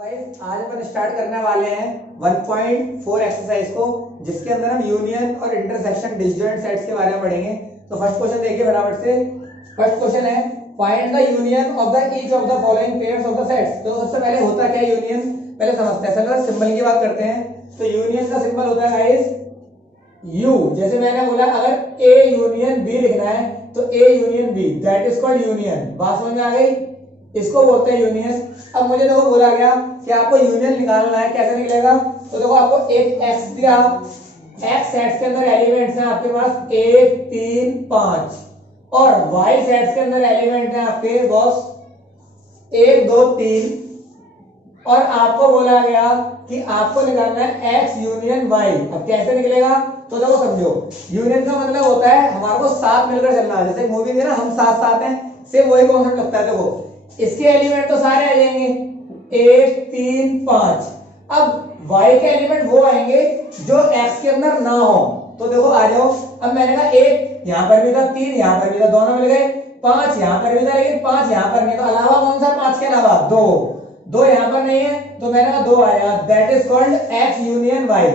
Guys आज अपन start करने वाले हैं 1.4 एक्सरसाइज को, जिसके अंदर हम यूनियन और इंटरसेक्शन डिसजॉइंट सेट्स के बारे में पढ़ेंगे। तो फर्स्ट क्वेश्चन देखिए फटाफट से। फर्स्ट क्वेश्चन है find the union of the each of the following pairs of the sets. तो सबसे पहले होता क्या है यूनियन, पहले समझते हैं। चलो सिंबल की बात करते हैं। तो यूनियन का सिंबल होता है गाइस यू। जैसे मैंने बोला अगर ए यूनियन बी लिखना है तो A union B, that is called union. बात समझ में आ गई, इसको बोलते हैं यूनियन। अब मुझे देखो बोला गया कि आपको यूनियन निकालना है, कैसे निकलेगा। तो देखो आपको एक एक्स दिया, एक्स सेट्स के अंदर एलिमेंट्स हैं आपके पास 1 3 5 और वाई सेट्स के अंदर एलिमेंट हैं आपके बॉस 1 2 3 और आपको बोला गया कि आपको निकालना है एक्स यूनियन वाई। अब कैसे निकलेगा तो देखो समझो, यूनियन का मतलब होता है हमारे को साथ मिलकर चलना है। जैसे मूवी थी ना हम साथ साथ हैं, सेम वही कॉन्सेप्ट लगता है। देखो इसके एलिमेंट तो सारे आ जाएंगे 1 3 5। अब y के एलिमेंट वो आएंगे जो x के अंदर ना हो। तो देखो आ जाओ। अब मैंने कहा 1 यहां पर भी था, 3 यहां पर भी था, दोनों मिल गए। 5 यहां पर भी था लेकिन 5 यहां पर नहीं। तो अलावा कौन सा 5 के अलावा 2 यहां पर नहीं है, तो मैंने कहा 2 आया, that is called x union y।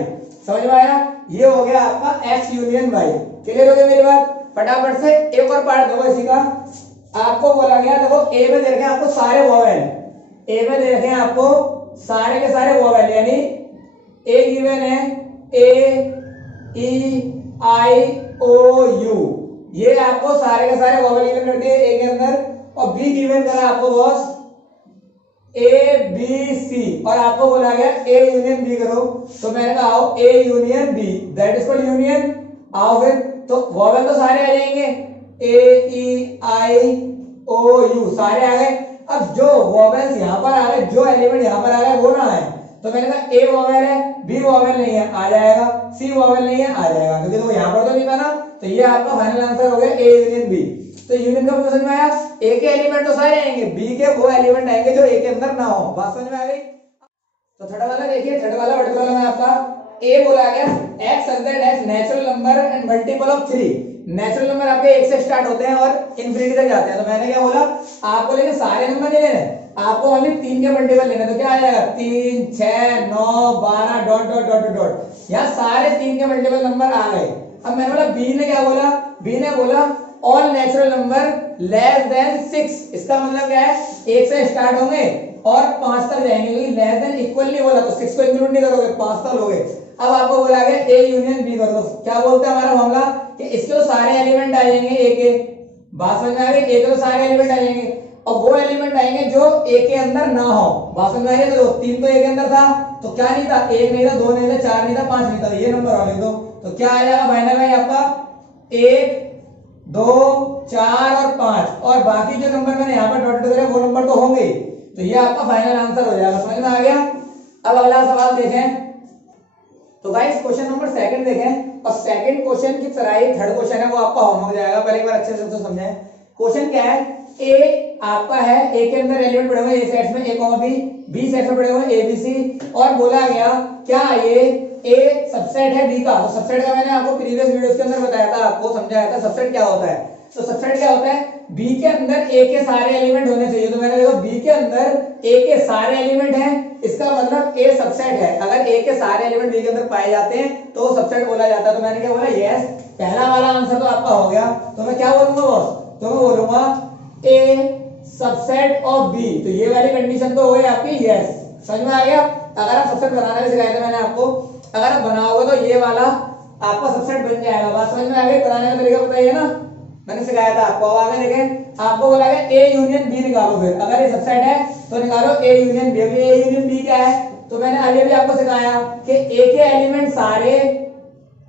समझ में आया, ये हो गया आपका x यूनियन y। क्लियर हो गया मेरी बात। फटाफट से एक और पार्ट देखो इसी का। आपको बोला गया देखो ए में दे रखे आपको सारे वोवेल, ए में दे रखे आपको सारे के सारे वोवेल, यानी ए गिवन है ए ई आई ओ यू, ये आपको सारे के सारे वोवेल गिवन कर दिए ए के अंदर। और बी गिवन करा आपको बॉस ए बी सी और आपको बोला गया ए यूनियन बी करो। तो मैंने कहा आओ A union B, that is called union. आओ फिर, तो वोवेल तो सारे आ जाएंगे ए ई आई ओ यू सारे आ गए। अब जो वोवेल्स यहां पर आ गए, जो एलिमेंट यहां पर आ गए वो ना आए। तो मैंने कहा ए वोवेल है, बी वोवेल नहीं है, आ जाएगा। सी वोवेल नहीं है, आ जाएगा, क्योंकि तो यहां पर तो नहीं था ना। तो ये आपका फाइनल आंसर हो गया ए यूनियन बी। तो यूनियन का समझ में आया, ए के एलिमेंट तो सारे आएंगे, बी के वो एलिमेंट आएंगे जो ए के अंदर ना हो। बात समझ में आ गई। तो थर्ड वाला देखिए, थर्ड वाला पर्टिकुलर में आपका ए बोला गया x such that x natural number and multiple of 3। Natural number आपके 1 से स्टार्ट होते हैं और इंफिनिटी तक जाते हैं। तो मैंने क्या बोला, आपको लेकिन सारे नंबर नहीं लेने, आपको ओनली 3 के मल्टीपल लेने। तो क्या आ जाएगा 3 6 9 12 डॉट डॉट डॉट डॉट। यहाँ सारे 3 के मल्टीपल नंबर आ गए। अब मैंने बोला बी ने क्या बोला, बी ने बोला all natural number less than 6। इसका मतलब क्या है 1 से स्टार्ट होंगे और 5 तक जाएंगे, क्योंकि लेस देन इक्वली बोला तो 6 को इंक्लूड नहीं करोगे, 5 तक लोगे। अब आपको बोला गया ए यूनियन बी कर दो। क्या बोलते हैं हमारा मामला कि इसके तो सारे एलिमेंट आ जाएंगे ए के। बात समझ में आ गई, ए के तो सारे एलिमेंट आ जाएंगे और वो एलिमेंट आएंगे जो ए के अंदर ना हो। बात समझ में आ रही है। तो 3 तो ए के अंदर था, तो क्या नहीं था, 1 नहीं था, 2 नहीं था, 4 नहीं था, 5 नहीं था। ये नंबर और लिख दो। तो क्या आ जाएगा फाइनल में आपका 1 2 4 और 5 और बाकी जो नंबर मैंने यहाँ पर डॉट करे वो नंबर तो होंगे। तो ये आपका फाइनल आंसर हो जाएगा। समझ में आ गया। अब अगला सवाल देखें। तो गाइस क्वेश्चन नंबर 2 देखें और सेकंड क्वेश्चन की तरह ही थर्ड क्वेश्चन है वो आपका होमवर्क जाएगा। पहले एक बार अच्छे से समझें। क्वेश्चन क्या है, ए आपका है, ए के अंदर एलिमेंट पड़े हुए ए सेट्स में ए बी, बी सेट्स में पड़े हुए ए बी सी और बोला गया क्या ये ए सबसेट है बी का। तो सबसेट का मैंने आपको प्रीवियस वीडियोस के अंदर बताया था, आपको समझाया था सबसेट क्या होता है। तो सबसेट क्या होता है, बी के अंदर ए के सारे एलिमेंट होने चाहिए। तो मैंने देखो बी के अंदर ए के सारे एलिमेंट हैं, इसका मतलब ए सबसेट है। अगर ए के सारे एलिमेंट बी के अंदर पाए जाते हैं तो सबसेट बोला जाता है। तो मैंने क्या बोला, यस। पहला वाला आंसर तो आपका हो गया। तो मैं क्या बोलूंगा बॉस, तो मैं बोलूंगा ए सबसेट ऑफ बी। तो ये वाली कंडीशन तो हो गई आपकी यस। समझ में आ गया। अगर आप सबसेट बनाना भी सिखाया था मैंने आपको, अगर आप बनाओगे तो ये वाला आपका सबसेट बन जाएगा। बात समझ में आ गई। बनाने का तरीका बताइए ना, मैंने सिखाया था आपको। अब आगे देखें, आपको बोला गया ए यूनियन बी निकालो। फिर अगर ये सबसेट है तो निकालो ए यूनियन बी। अभी ए यूनियन बी क्या है, तो मैंने अभी भी आपको सिखाया कि ए के एलिमेंट सारे,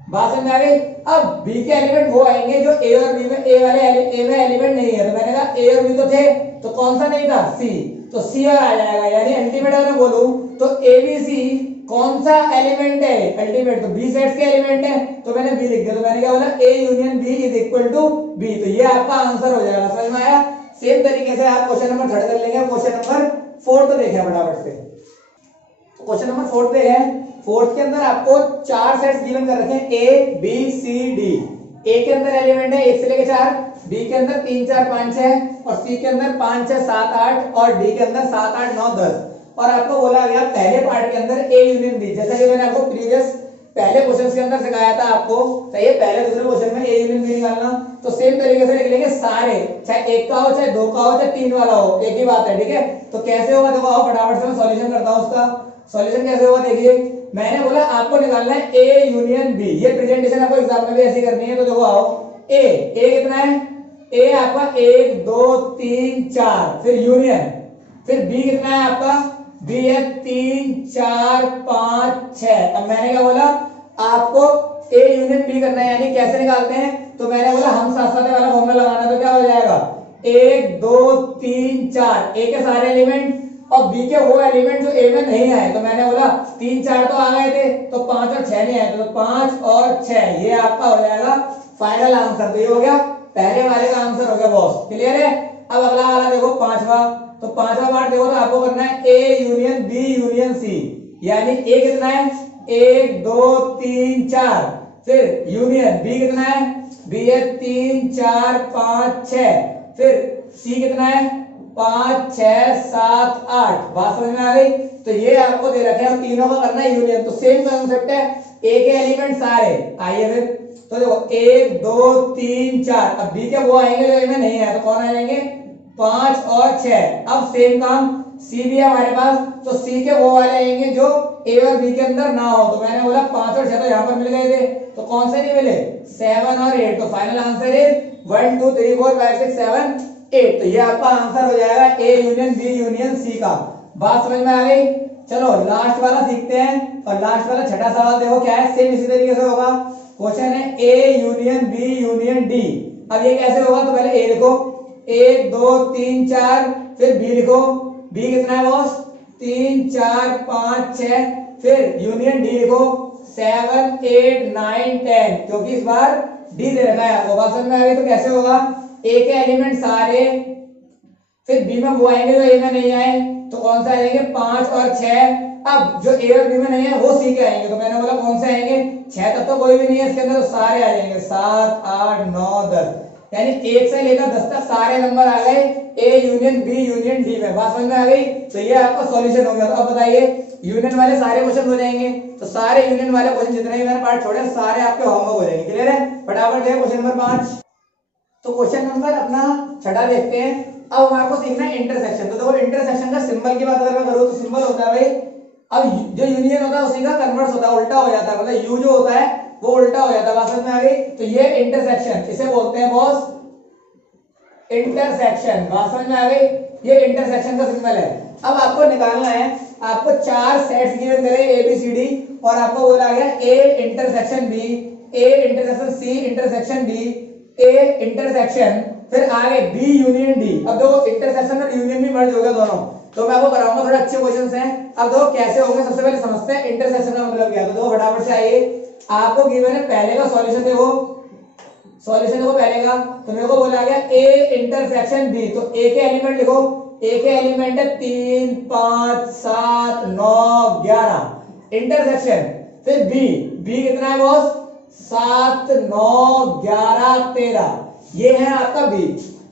बात समझ में आ गई। अब बी के एलिमेंट वो आएंगे जो ए और बी में, ए वाले ए में एलिमेंट नहीं है। तो मैंने कहा ए और बी तो थे, तो कौन सा नहीं था, सी। तो सी और आ जाएगा, यानी अल्टीमेट अगर मैं बोलूं तो ए बी सी कौन सा एलिमेंट है, अल्टीमेट तो बी सेट्स के एलिमेंट है। तो मैंने बी लिख दिया। तो मैंने क्या बोला, A union B is equal to B. तो ये आपका आंसर हो जाएगा। समझ में आया। सेम तरीके से आप क्वेश्चन नंबर 3 कर लेंगे। क्वेश्चन नंबर 4 तो देखें फटाफट से। क्वेश्चन नंबर 4 देखें। 4 के अंदर आपको 4 सेट्स गिवन कर रखे हैं ए बी सी डी। ए के अंदर एलिमेंट है 1 से लेकर 4, बी के अंदर 3 4 5 6 और सी के अंदर 5 6 7 8 और डी के अंदर 7 8 9 10। और आपको बोला गया पहले पार्ट के अंदर ए यूनियन बी, जैसा कि मैंने आपको प्रीवियस पहले क्वेश्चन के अंदर सिखाया था आपको, सही है, पहले दूसरे क्वेश्चन में ए यूनियन बी निकालना, तो सेम तरीके से लिख लेंगे सारे, चाहे एक का हो, चाहे दो का हो, चाहे तीन वाला हो, एक ही बात है, ठीक है। तो कैसे होगा देखो, आओ फटाफट से मैं सॉल्यूशन करता हूं उसका। सॉल्यूशन कैसे होगा देखिए, मैंने बोला आपको निकालना है ए यूनियन बी, ये प्रेजेंटेशन आपको एग्जाम में भी ऐसी करनी है। तो देखो आओ, ए कितना है, ए आपका 1 2 3 4, फिर यूनियन, फिर बी कितना है आपका, बी है 3 4 5 6। अब मैंने क्या बोला आपको ए यूनियन बी करना है, यानी कैसे निकालते हैं, तो मैंने बोला हम साथ साथ वाला फॉर्मूला लगाना, तो क्या हो जाएगा 1 2 3 4, ए के सारे एलिमेंट और बी के वो एलिमेंट जो ए में नहीं आए, तो मैंने बोला 3 4 तो आ गए थे, तो 5 और 6 नहीं आए, तो 5 और 6 ये आपका हो जाएगा फाइनल आंसर। तो ये हो गया पहले वाले का आंसर हो गया बॉस, क्लियर है। अब अगला वाला देखो पांचवा, तो पांचवा पार्ट देखो, तो आपको करना है A union B union C, यानी ए कितना है 1 2 3 4, फिर यूनियन बी कितना है, बी है 3 4 5 6, फिर सी कितना है 5 6 7 8। बात समझ में आ गई। तो ये आपको दे रखे हैं, तीनों का करना है यूनियन, तो सेम कॉन्सेप्ट है, ए के एलिमेंट सारे आइए फिर, तो देखो 1 2 3 4, अब बी के वो आएंगे जो ए में नहीं है, तो कौन आएंगे 5 और 6। अब सेम काम सी भी है हमारे पास, तो सी के वो वाले आएंगे जो ए और बी के अंदर ना हो, तो मैंने बोला 5 और 6 तो यहाँ पर मिल गए थे, तो कौन से नहीं मिले 7 और 8। तो फाइनल आंसर इज 1 2 3 4 5 6 7 8। तो ये आपका आंसर हो जाएगा A union B union C का। बात समझ में आ गई। चलो लास्ट वाला सीखते हैं, और लास्ट वाला छठा सवाल देखो क्या है, सेम इसी तरीके से होगा। क्वेश्चन है A union B union D. अब ये कैसे होगा, तो पहले ए लिखो 1 2 3 4, फिर बी लिखो, बी कितना है बॉस 3 4 5 6, फिर यूनियन डी लिखो 7 8 9 10, क्योंकि इस बार डी दे रखा है आपको। बात समझ में आ गई। तो कैसे होगा, ए के एलिमेंट सारे, फिर बी में वो आएंगे जो ए में नहीं आए, तो कौन सा आएंगे 5 और 6। अब जो ए और बी में नहीं है वो सी के आएंगे, तो मैंने बोला कौन से आएंगे 6 तक तो कोई भी नहीं है इसके अंदर, तो सारे आ जाएंगे 7 8 9 10, यानी 1 से लेकर 10 तक सारे नंबर आ गए A union B union D में। बात समझ में आ गई। तो ये आपका सॉल्यूशन हो गया। तो अब बताइए यूनियन वाले सारे क्वेश्चन हो जाएंगे, तो सारे यूनियन वाले क्वेश्चन जितने भी मैंने पार्ट छोड़े सारे आपके होमवर्क हो जाएंगे। क्लियर है। फटाफट देखिए क्वेश्चन नंबर 5। तो क्वेश्चन नंबर अपना छठा देखते हैं। अब हमारे को सीखना है इंटरसेक्शन। तो देखो इंटरसेक्शन का सिंबल की बात अगर मैं करूं तो सिंबल होता है भाई, अब जो यूनियन होता है उसी का कन्वर्स होता है, उल्टा हो जाता है, मतलब यू जो होता है वो उल्टा हो जाता है। बात समझ में आ गई। तो ये इंटरसेक्शन, इसे बोलते हैं बॉस इंटरसेक्शन। बात समझ में आ गई। ये इंटरसेक्शन का सिंबल है। अब आपको निकालना है, आपको 4 सेट्स गिवन करे ए बी सी डी, और आपको बोला गया A intersection B, A intersection C intersection D, A intersection फिर आगे बी यूनियन डी। अब देखो इंटरसेक्शन और यूनियन भी मर्ज हो गया दोनों, तो मैं आपको कराऊंगा, थोड़े अच्छे क्वेश्चंस हैं। अब देखो कैसे होंगे, सबसे पहले समझते हैं इंटरसेक्शन का मतलब क्या है। तो देखो फटाफट से आइए, आपको गिवन है पहले का सॉल्यूशन देखो, सॉल्यूशन देखो पहले का। तो मेरे को बोला गया ए इंटरसेक्शन बी, तो ए के एलिमेंट लिखो, ए के एलिमेंट है 3 5 7 9 11 इंटरसेक्शन, फिर बी, बी कितना है बॉस 7 9 11 13, ये है आपका बी।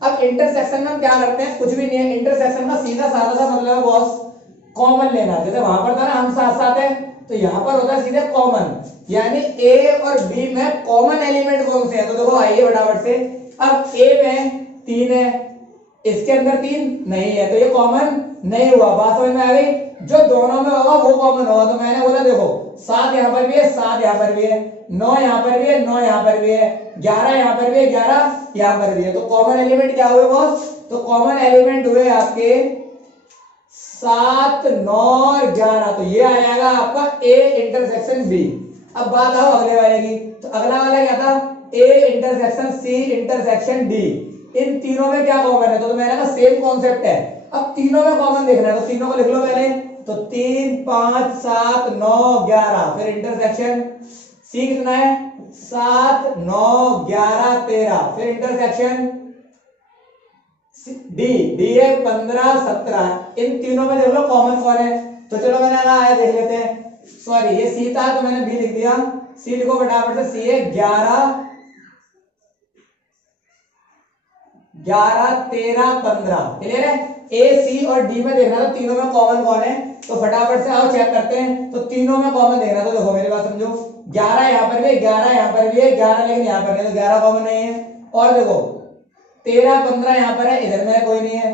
अब इंटरसेक्शन में हम क्या करते हैं, कुछ भी नहीं है, इंटरसेक्शन का सीधा साधा सा मतलब है बॉस कॉमन लेना। जैसे वहां पर था ना हम साथ साथ है, तो यहाँ पर होता है सीधे कॉमन, यानी ए और बी में कॉमन एलिमेंट कौन से हैं। तो देखो आइए फटाफट से, अब ए में 3 है, इसके अंदर 3 नहीं है, तो ये कॉमन नहीं हुआ। बात समझ में आ गई। जो दोनों में होगा वो कॉमन होगा। तो मैंने बोला देखो 7 यहाँ पर भी है, 7 यहाँ पर भी है, 9 यहाँ पर भी है, 9 यहाँ पर भी है, 11 यहाँ पर भी है, 11 यहाँ पर भी है। तो कॉमन एलिमेंट क्या हुए बॉस, तो कॉमन एलिमेंट हुए आपके 7 9 और 11, तो ये आ जाएगा आपका ए इंटरसेक्शन बी। अब बात आओ अगले वाले की। तो अगला वाला क्या था, A intersection C intersection D. इन तीनों में क्या कॉमन है, तो मैंने कहा सेम कॉन्सेप्ट है। अब तीनों में कॉमन देखना है, तो तीनों को लिख लो पहले। तो 3 5 7 9 11, फिर इंटरसेक्शन सी कितना है 7 9 11 13, फिर इंटरसेक्शन डी, डी है 15 17। इन तीनों में देख लो कॉमन कौन है। तो चलो मैंने आया देख लेते हैं। सॉरी ये सी था तो मैंने बी लिख दिया, सी लिखो फटाफट से। सी है 11 11, 13, 15। क्लियर है? ए, सी और डी में देखना था तीनों में कॉमन कौन है, तो फटाफट से आओ चेक करते हैं। तो तीनों में कॉमन देखना था, देखो मेरी बात समझो, 11 यहाँ पर भी है, 11 यहाँ पर भी है, 11 लेकिन यहाँ पर नहीं, तो 11 कॉमन नहीं है। और देखो 13, 15 यहाँ पर है, इधर में कोई नहीं है,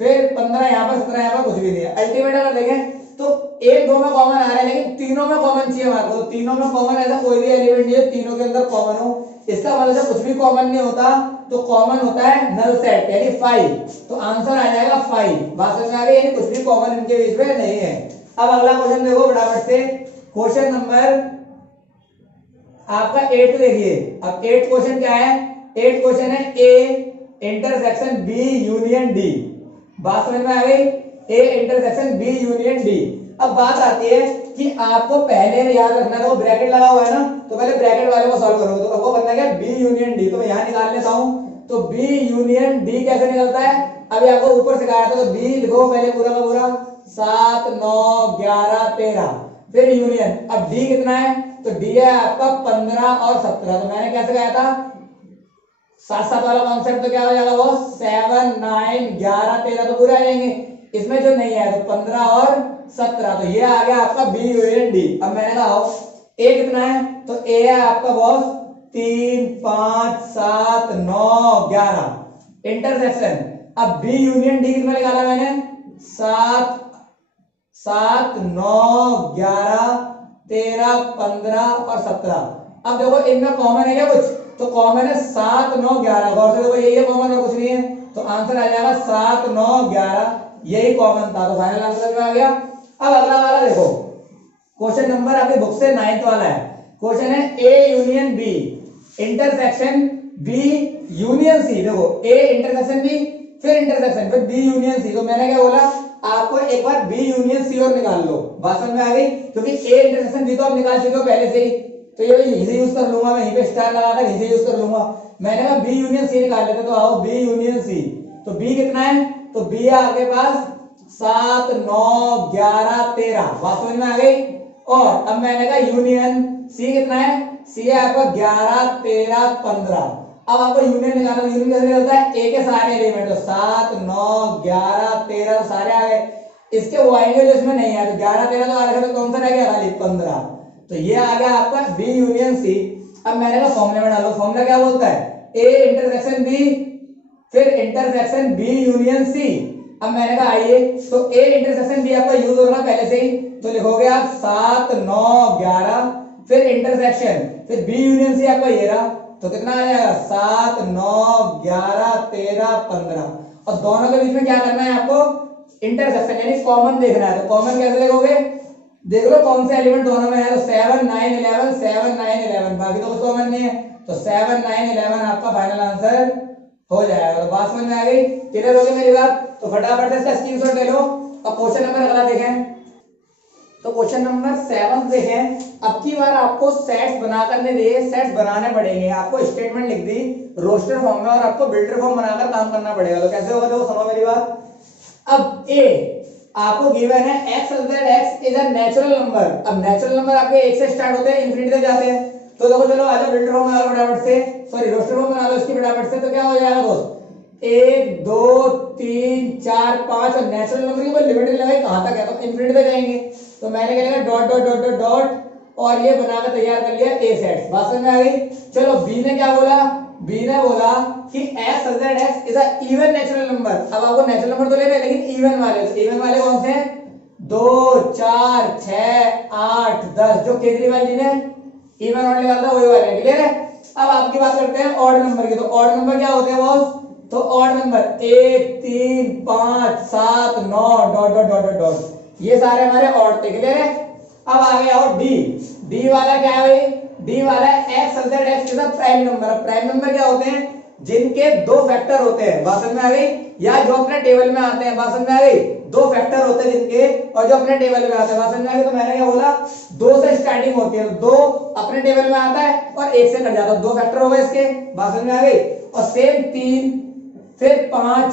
फिर 15 यहाँ पर, 17 यहाँ पर कुछ भी नहीं है। अल्टीमेट अगर देखें तो एक दो में कॉमन आ रहा है, लेकिन तीनों में कॉमन चाहिए हमारे को। तो तीनों में कॉमन ऐसा कोई भी एलिमेंट नहीं है तीनों के अंदर कॉमन हो। इसका मतलब जब कुछ भी कॉमन नहीं होता तो कॉमन होता है नल सेट यानी 5। तो आंसर आ जाएगा 5। बात समझ में आ गई? यानी कुछ भी कॉमन इनके बीच में नहीं है। अब अगला क्वेश्चन देखो फटाफट से, क्वेश्चन नंबर आपका 8 देखिए। अब 8 क्वेश्चन क्या है? 8 क्वेश्चन है A intersection B union D. बात समझ में आ गई? A intersection B union D. अब बात आती है कि आपको पहले याद रखना है, वो ब्रैकेट लगा हुआ है ना, तो पहले ब्रैकेट वाले को सॉल्व करोगे। तो अब वो बनना क्या? B union D. तो मैं यहां निकाल लेता हूं। तो बी यूनियन डी कैसे निकलता है? अभी आपको ऊपर सिखाया था, तो बी लिखो पहले पूरा का पूरा 7, 9, 11, 13, फिर यूनियन। अब डी कितना है? तो डी है आपका 15 और 17। तो मैंने क्या सिखाया था? 7 7 वाला कॉन्सेप्ट। तो क्या हो जाएगा वो? 7, 9, 11, 13 तो पूरे आ जाएंगे। इसमें जो नहीं है तो 15 और 17। तो ये आ गया आपका बी यूनियन डी। अब मैंने कहा ए कितना है? तो ए है आपका बॉस 3, 5, 7, 9, 11 इंटरसेक्शन। अब बी यूनियन डी कितना निकाला मैंने? 7, 7, 9, 11, 13, 15 और 17। अब देखो इनमें कॉमन है क्या कुछ? तो कॉमन है 7, 9, 11। गौर से देखो यही है कॉमन और कुछ नहीं है। तो आंसर आ जाएगा 7, 9, 11, यही कॉमन था। तो फाइनल आंसर में आ गया। अब अगला वाला देखो, क्वेश्चन नंबर आपकी बुक से 9th वाला है। क्वेश्चन है A union B intersection B union C. देखो ए इंटरसेक्शन बी, फिर इंटरसेक्शन, फिर बी यूनियन सी। तो मैंने क्या बोला आपको? एक बार बी यूनियन सी और निकाल लो। बात समझ में आ गई? क्योंकि ए इंटरसेक्शन बी तो आप निकाल चुके हो पहले से ही, तो ये यहीं से यूज कर लूंगा, मैं यहीं पे स्टार लगाकर यहीं से यूज कर लूंगा। मैंने कहा बी यूनियन सी निकाल लेते। तो आओ बी यूनियन सी। तो बी कितना है? तो बी है आपके पास 7, 9, 11, 13। बात समझ में आ गई? और अब मैंने कहा यूनियन सी कितना है? सी है आपका 11, 13, 15। अब आपको यूनियन निकालना। यूनियन कैसे निकलता है? ए के सारे एलिमेंट, तो 7, 9, 11, 13 तो सारे आ गए। इसके वो आएंगे जो इसमें नहीं है, तो 11, 13 तो आ रहे थे, तो कौन सा रह गया? खाली 15। तो ये आ गया आपका बी यूनियन सी। अब मैंने कहा फॉर्मूले में डालो। फॉर्मूला क्या बोलता है? ए इंटरसेक्शन बी, फिर इंटरसेक्शन बी यूनियन सी। अब मैंने कहा आइए, तो ए इंटरसेक्शन बी आपका यूज हो रहा पहले से ही, तो लिखोगे आप 7, 9, 11, फिर इंटरसेक्शन, फिर बी यूनियन सी आपका ये रहा। तो कितना आ जाएगा? 7, 9, 11, 13, 15। और दोनों के बीच में क्या करना है आपको? इंटरसेक्शन यानी कॉमन देखना है। तो कॉमन कैसे देखोगे? देख लो कौन से एलिमेंट दोनों में है। तो 7, 9, 11, 7, 9, 11, बाकी तो कुछ कॉमन नहीं है। तो 7, 9, 11 आपका फाइनल आंसर हो जाएगा। तो बात समझ में आ गई? क्लियर हो गई मेरी बात? तो फटाफट से इसका स्क्रीनशॉट ले लो। अब क्वेश्चन नंबर अगला देखें। तो क्वेश्चन नंबर 7 देखें। अब की बार आपको सेट्स बना करने दिए, सेट्स बनाने पड़ेंगे। आपको स्टेटमेंट लिख दी रोस्टर फॉर्म में और आपको बिल्डर फॉर्म बनाकर काम करना पड़ेगा। तो कैसे होगा? देखो सुनो मेरी बात। अब ए आपको गिवन है x x is a natural number. अब नेचुरल नंबर आपके 1 से स्टार्ट होते हैं, इंफिनिटी तक जाते हैं। तो देखो चलो आ जाओ बिल्डर फॉर्म बना लो फटाफट से, सॉरी रोस्टर फॉर्म बना लो इसकी फटाफट से। तो क्या हो जाएगा दोस्त? 1, 2, 3, 4, 5 और नेचुरल नंबर की कोई लिमिट नहीं लगाई, कहां तक है? तो इंफिनिटी तक जाएंगे। तो मैंने क्या लिखा? Dot dot dot dot dot और ये बनाकर तैयार कर लिया ए सेट्स। बात समझ में आ गई? चलो बी ने क्या बोला? बी ने बोला कि x is a even natural number. अब आपको नेचुरल नंबर तो लेना है, लेकिन इवन वाले। तो इवन वाले कौन से हैं? 2, 4, 6, 8, 10। जो केजरीवाल जी ने इवन ऑड निकाला था वही वाले। क्लियर है? अब आपकी बात करते हैं ऑड नंबर की। तो ऑड नंबर क्या होते हैं बॉस? तो odd number 1, 3, 5, 7, 9 dot dot dot dot, ये सारे हमारे ऑड थे। क्लियर है? अब आ गया और डी। डी वाला क्या है भाई? डी वाला है x x prime number. Prime number क्या होते हैं? जिनके दो फैक्टर होते हैं। बात समझ में आ गई? या जो अपने टेबल में आते हैं। बात समझ में आ गई? दो फैक्टर होते हैं जिनके, और जो अपने टेबल में आते हैं। बात समझ में आ गई? तो मैंने क्या बोला? 2 से स्टार्टिंग होती है, 2 अपने टेबल में आता है और 1 से कट जाता है। 2 फैक्टर हो गए इसके। बात समझ में आ गई? और सेम 3, फिर 5,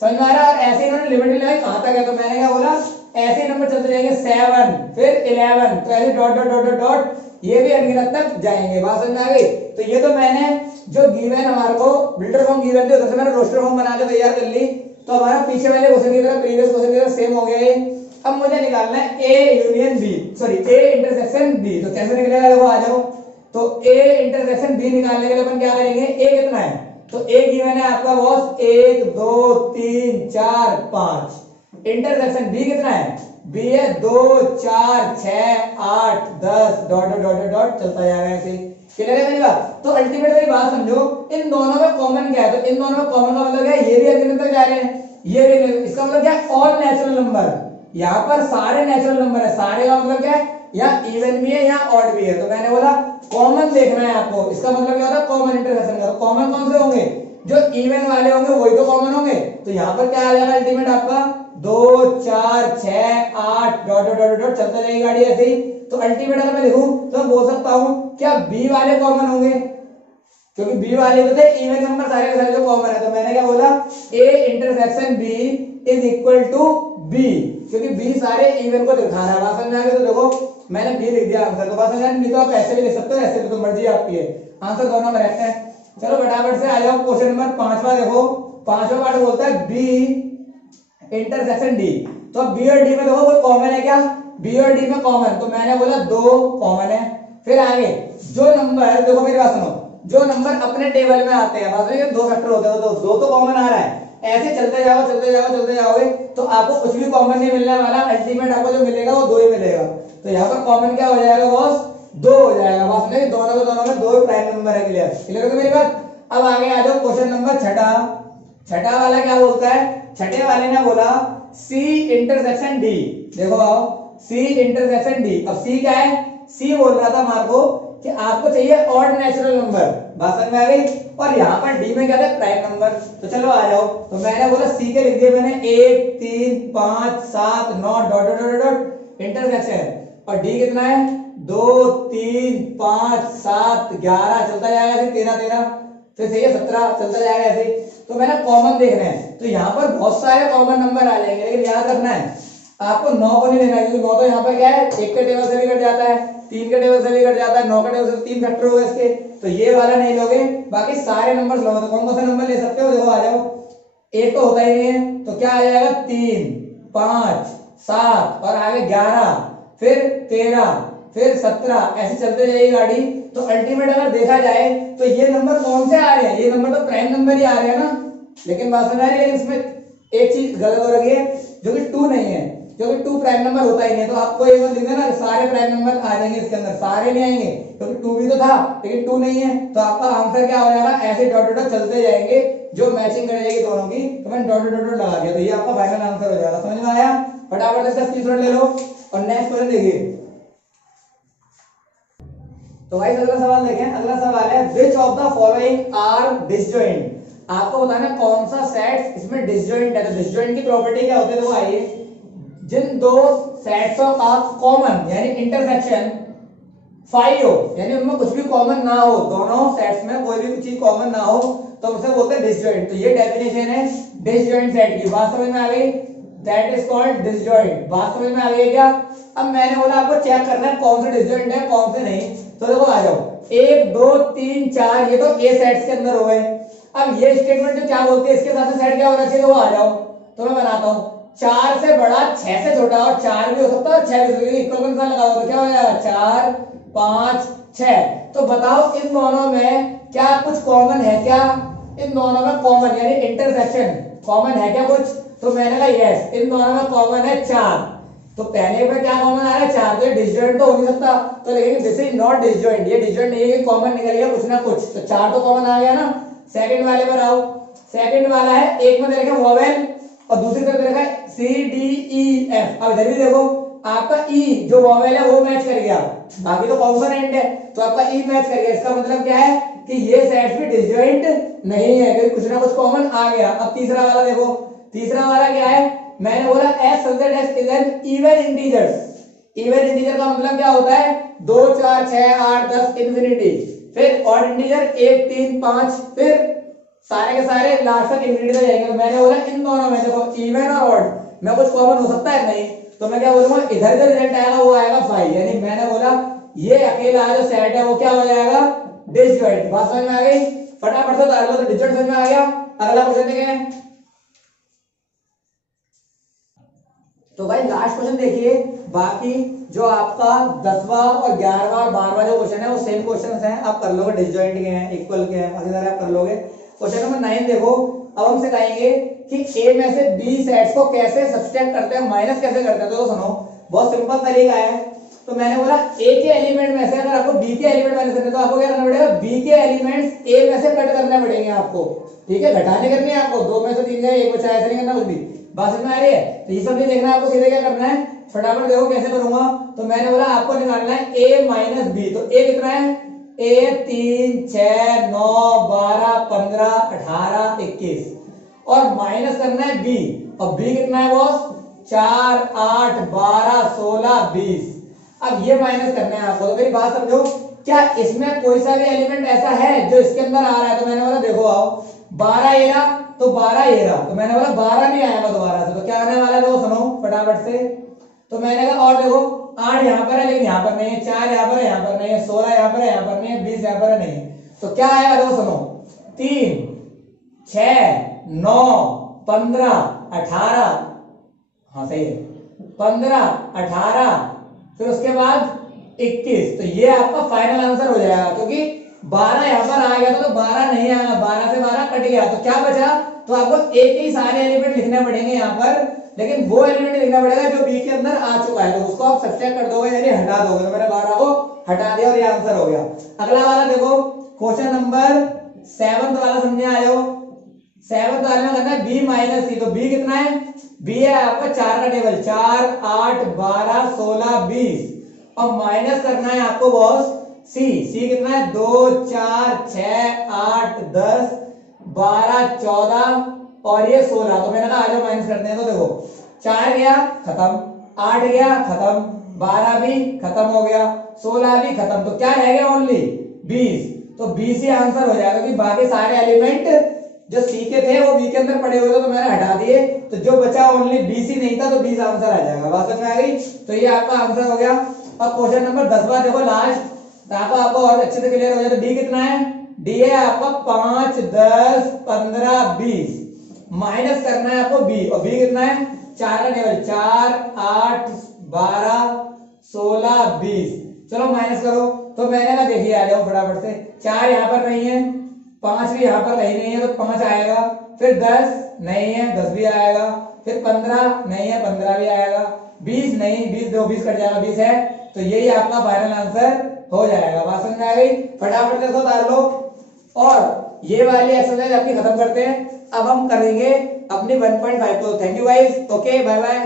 समझ में आ रहा है? और ऐसे इन्होंने लिमिट लगाई कहां तक है? तो मैंने क्या बोला? ऐसे नंबर चलते जाएंगे 7, फिर 11, तो ऐसे डॉट डॉट डॉट डॉट ये भी अनगिनत तक जाएंगे। बात समझ में आ गई। तो ये तो मैंने जो गिवन हमारे को बिल्डर फॉर्म गिवन थे उधर से मैंने रोस्टर फॉर्म बना के तैयार कर ली। तो हमारा पीछे वाले क्वेश्चन की तरह प्रीवियस क्वेश्चन की तरह सेम हो गया ये। अब मुझे निकालना है A union B, sorry A intersection B. तो कैसे निकलेगा देखो, आ जाओ। तो ए इंटरसेक्शन बी निकालने के लिए अपन क्या करेंगे, ए कितना है, तो ए गिवन है आपका बॉस 1 2 3 4 5। इंटरसेक्शन बी कितना है, बी है 2 4 6 8 10 डॉट डॉट डॉट चलता जाएगा ऐसे। क्लियर है मेरी बात। तो अल्टीमेट मेरी बात समझो, इन दोनों में कॉमन क्या है, तो इन दोनों में कॉमन का मतलब क्या है, ये भी अनगिनत तक जा रहे हैं, ये भी। इसका मतलब क्या है, ऑल नेचुरल नंबर। यहाँ पर सारे नेचुरल नंबर है। सारे का मतलब क्या है, यहाँ इवन भी है यहाँ ऑड भी है। तो मैंने बोला कॉमन देखना है आपको। इसका मतलब क्या होता है, कॉमन इंटरसेक्शन का। कॉमन कौन से होंगे, जो इवन वाले होंगे वही तो कॉमन होंगे। तो यहाँ पर क्या आ जाएगा अल्टीमेट आपका 2 4 6 8 डॉट डॉट डॉट चलता जाएगी गाड़ी ऐसे ही। तो अल्टीमेट अगर मैं लिखूं तो मैं बोल सकता हूं क्या बी वाले कॉमन होंगे, क्योंकि बी वाले तो थे इवन नंबर सारे के सारे जो कॉमन है। तो मैंने क्या बोला, A intersection B is equal to B, क्योंकि बी सारे इवन को दिखा रहा है। बात समझ में आ गई। तो देखो मैंने बी लिख दिया आंसर। तो बात समझ में, नहीं तो आप ऐसे भी लिख सकते हो, ऐसे भी, तो मर्जी आपकी है। आंसर दोनों में रहते हैं। चलो फटाफट से आ जाओ क्वेश्चन नंबर 5वां। देखो 5वां पार्ट बोलता है बी इंटरसेक्शन डी। तो अब बी और डी में देखो कोई कॉमन है क्या, बी और डी में कॉमन, तो मैंने बोला 2 कॉमन है। फिर आगे जो नंबर, देखो मेरी बात सुनो, जो नंबर अपने टेबल में आते हैं, मतलब 2 फैक्टर होते हैं, तो 2 तो कॉमन आ रहा है। ऐसे चलते जाओ चलते जाओ चलते जाओगे तो आपको कुछ भी कॉमन नहीं मिलने वाला। अल्टीमेट आपको जो मिलेगा वो 2 ही मिलेगा। तो यहाँ पर कॉमन क्या हो जाएगा बॉस, 2 हो जाएगा। बॉस नहीं, दोनों के दोनों में 2 प्राइम नंबर है। क्लियर, क्लियर हो मेरी बात। अब आगे आ जाओ क्वेश्चन नंबर 6 वाला क्या बोलता है, छठे वाले ने बोला सी इंटरसेक्शन डी। देखो आओ, सी इंटरसेक्शन डी। अब सी क्या है, सी बोल रहा था मार्को कि आपको चाहिए ऑड नेचुरल नंबर। बात समझ में आ गई। और यहाँ पर डी में क्या था, प्राइम नंबर। तो चलो आ जाओ। तो मैंने बोला सी के लिख दिए मैंने 1 3 5 7 9 डॉट डॉट डॉट इंटरसेक्शन। और डी कितना है, 2 3 5 7 11 चलता जाएगा, 13 13 फिर सही है 17 चलता जाएगा ऐसे। तो मैंने कॉमन देखना है। तो यहाँ पर बहुत सारे कॉमन नंबर आ जाएंगे, लेकिन याद रखना है आपको 9 को नहीं लेना है, क्योंकि 9 तो यहाँ पर क्या है, 1 के टेबल से भी कट जाता है, 3 के टेबल से भी कट जाता है, 9 के टेबल से 3 फैक्टर होगा इसके। तो ये वाला नहीं लोगे, बाकी सारे नंबर लोगे। तो कौन कौन सा नंबर ले सकते हो, देखो आ जाओ। 1 तो होता ही नहीं है, तो क्या आ जाएगा 3 5 7 और आगे 11 फिर 13 फिर 17 ऐसे चलते जाएगी गाड़ी। तो अल्टीमेट अगर देखा जाए तो ये नंबर कौन से आ रहे हैं, ये नंबर तो प्राइम नंबर ही आ रहे हैं ना। लेकिन बात समझ आ रही है, लेकिन इसमें एक चीज गलत हो रही है, जो कि 2 नहीं है, क्योंकि 2 प्राइम नंबर होता ही नहीं। तो आपको ये मत लिखना ना सारे प्राइम नंबर आ जाएंगे इसके अंदर, सारे नहीं आएंगे, क्योंकि 2 भी तो था लेकिन 2 नहीं है। तो आपका आंसर क्या हो जाएगा, ऐसे डॉट डॉट चलते जाएंगे, जो मैचिंग कर जाएगी दोनों की। तो मैंने डॉट डॉट डॉट लगा दिया, तो ये आपका फाइनल आंसर हो जाएगा। समझ में आया। फटाफट इसका स्क्रीनशॉट ले लो और नेक्स्ट क्वेश्चन देखिए। तो भाई अगला सवाल देखें। अगला सवाल है which of the following are disjoint. आपको बताना कौन सा सेट इसमें डिसजॉइंट है। तो डिसजॉइंट की प्रॉपर्टी क्या होती है, देखो आइए, जिन 2 सेट्स का कॉमन यानी इंटरसेक्शन 5 हो, यानी उनमें कुछ भी कॉमन ना हो, दोनों सेट्स में कोई भी चीज कॉमन ना हो, तो उसे बोलते हैं डिसजॉइंट। तो ये डेफिनेशन है डिसजॉइंट सेट की। बात समझ में आ गई, दैट इज कॉल्ड डिसजॉइंट। बात समझ में आ गई क्या। अब मैंने बोला आपको चेक करना है कौन से डिसजॉइंट है कौन से नहीं। तो देखो आ जाओ, 1 2 3 4 ये तो ए सेट्स के अंदर हो गए। अब ये स्टेटमेंट जो क्या बोलती है, इसके साथ सेट क्या होना चाहिए, वो आ जाओ। तो मैं बनाता हूं, 4 से बड़ा 6 से छोटा, और 4 भी हो सकता है और 6 भी हो सकता है, इक्वल का निशान लगाओ तो क्या हो जाएगा 4 5 6। तो बताओ इन दोनों में क्या कुछ कॉमन है क्या, इन दोनों में कॉमन यानी इंटरसेक्शन कॉमन है क्या कुछ। तो मैंने कहा यस, इन दोनों में कॉमन है 4। तो पहले में क्या कॉमन आ रहा है 4, तो डिसजॉइंट तो हो नहीं सकता। तो लेकिन दिस इज नॉट डिसजॉइंट, ये डिसजॉइंट नहीं है कि कॉमन निकल गया कुछ ना कुछ। तो 4 तो कॉमन आ गया ना। सेकंड वाले पर आओ। सेकंड वाला है, एक में देखा वोवेल और दूसरी तरफ देखा सी डी ई एफ। अब इधर भी देखो आपका ई जो वोवेल है वो मैच कर गया, बाकी तो कॉन्सोनेंट है, तो आपका ई मैच कर गया। इसका मतलब क्या है कि ये सेट्स भी डिसजॉइंट नहीं है, क्योंकि कुछ ना कुछ कॉमन आ गया। अब तीसरा वाला देखो, तीसरा वाला क्या है, मैंने बोला s is an even integer. Even integer का मतलब क्या होता है, 2 4 6 8 10 इंफिनिटी, फिर ऑड इंटीजर 1 3 5, फिर सारे के सारे लास्ट तक इंफिनिटी तक जाएंगे। तो मैंने बोला इन दोनों में देखो इवन और ऑड में कुछ कॉमन हो सकता है नहीं, तो मैं क्या बोलूंगा इधर का रिजल्ट आएगा वो आएगा 5। यानी मैंने बोला ये अकेला जो सेट है वो क्या हो जाएगा, डिसजॉइंट। बात समझ में आ गई? फटाफट से उतार लो। तो डिसजॉइंट समझ में आ गया। अगला क्वेश्चन देखें। तो भाई लास्ट क्वेश्चन देखिए। बाकी जो आपका 10वां और 11वां और 12वां जो क्वेश्चन है वो सेम क्वेश्चंस हैं, आप कर लोगे, डिसजॉइंट के हैं, इक्वल के हैं, बाकी सारे आप कर लोगे। क्वेश्चन नंबर 9 देखो। अब हम सिखाएंगे कि ए में से बी सेट्स को कैसे सब्सट्रैक्ट करते हैं, माइनस कैसे करते हैं। तो सुनो, बहुत सिंपल तरीका है। तो मैंने बोला ए के एलिमेंट में से अगर आपको बी के एलिमेंट माइनस करने तो आपको क्या करना पड़ेगा, बी के एलिमेंट्स ए में से कट करने पड़ेंगे आपको। ठीक है, घटाने करनी है आपको, 2 में से 3 जाए 1 बचा, ऐसा नहीं करना कुछ भी। बात समझ में आ रही है? तो ये सब नहीं देखना है आपको, सीधे क्या करना है, फटाफट देखो कैसे करूंगा। तो मैंने बोला आपको निकालना है ए माइनस बी। तो ए कितना है, ए 3 6 9 12 15 18 21 और माइनस करना है बी। और बी कितना है बॉस, 4 8 12 16 20। अब ये माइनस करना है आपको। तो मेरी बात समझो, क्या इसमें कोई सा भी एलिमेंट ऐसा है जो इसके अंदर आ रहा है? तो मैंने बोला देखो आओ, 12 ये रहा, तो 12 ये रहा। तो मैंने बोला 12 नहीं आएगा दोबारा से। तो क्या आने वाला है, देखो सुनो फटाफट से। तो मैंने कहा और देखो 8 यहाँ पर है लेकिन यहाँ पर नहीं है, 4 यहाँ पर है, यहाँ पर नहीं है, 16 यहाँ पर है, यहाँ पर नहीं है, 20 यहाँ पर है, नहीं है। तो क्या आएगा, देखो सुनो, 3 6 9 15 18, हाँ सही है, 15 18 फिर उसके बाद 21। तो ये आपका फाइनल आंसर हो जाएगा, क्योंकि 12 यहाँ पर आ गया था तो 12 नहीं आएगा, 12 से 12 कट गया। तो क्या बचा, तो आपको एक ही सारे एलिमेंट लिखने पड़ेंगे यहाँ पर, लेकिन वो एलिमेंट लिखना पड़ेगा जो बी के अंदर आ चुका है। तो उसको आप सब्ट्रैक्ट कर दोगे, यानी हटा दोगे। तो मैंने 12 को हटा दिया और ये आंसर हो गया। अगला वाला देखो, क्वेश्चन नंबर 7 वाला समझे आयो। 7 वाले में करना है बी माइनस सी। तो बी कितना है, बी है आपका 4 का टेबल, 4 8 12 16 20 और माइनस करना है आपको बॉस सी। सी कितना है, 2 4 6 8 10 12 14 और ये 16। तो मैंने कहा आ जाओ माइनस करते हैं। तो देखो 4 गया खत्म, 8 गया खत्म, 12 भी खत्म हो गया, 16 भी खत्म। तो क्या रह गया, ओनली 20। तो 20 ही आंसर हो जाएगा, क्योंकि बाकी सारे एलिमेंट जो सी के थे वो बी के अंदर पड़े हुए थे, तो मैंने हटा दिए। तो जो बचा ओनली 20 ही नहीं था, तो 20 आंसर आ जाएगा। बात समझ में आ गई? तो ये आपका आंसर हो गया। अब क्वेश्चन नंबर 10वां देखो लास्ट, ताकि आपको और अच्छे से क्लियर हो जाए। तो डी कितना है, डी है आपका 5 10 15 20 माइनस करना है आपको बी। और बी कितना है, 4 का टेबल, 4 8 12 16 20। चलो माइनस करो। तो मैंने कहा देखिए आ जाओ फटाफट से, 4 यहाँ पर नहीं है, 5 भी यहाँ पर नहीं है, तो 5 आएगा। फिर 10 नहीं है, 10 भी आएगा। फिर 15 नहीं है, 15 भी आएगा। 20 नहीं, 20 दो 20 कट जाएगा, 20 है। तो यही आपका फाइनल आंसर हो जाएगा। बात समझ में आ गई? फटाफट से उतार लो और ये वाली एक्सरसाइज आपकी खत्म करते हैं। अब हम करेंगे अपनी 1.5 को। Thank you guys, okay bye bye.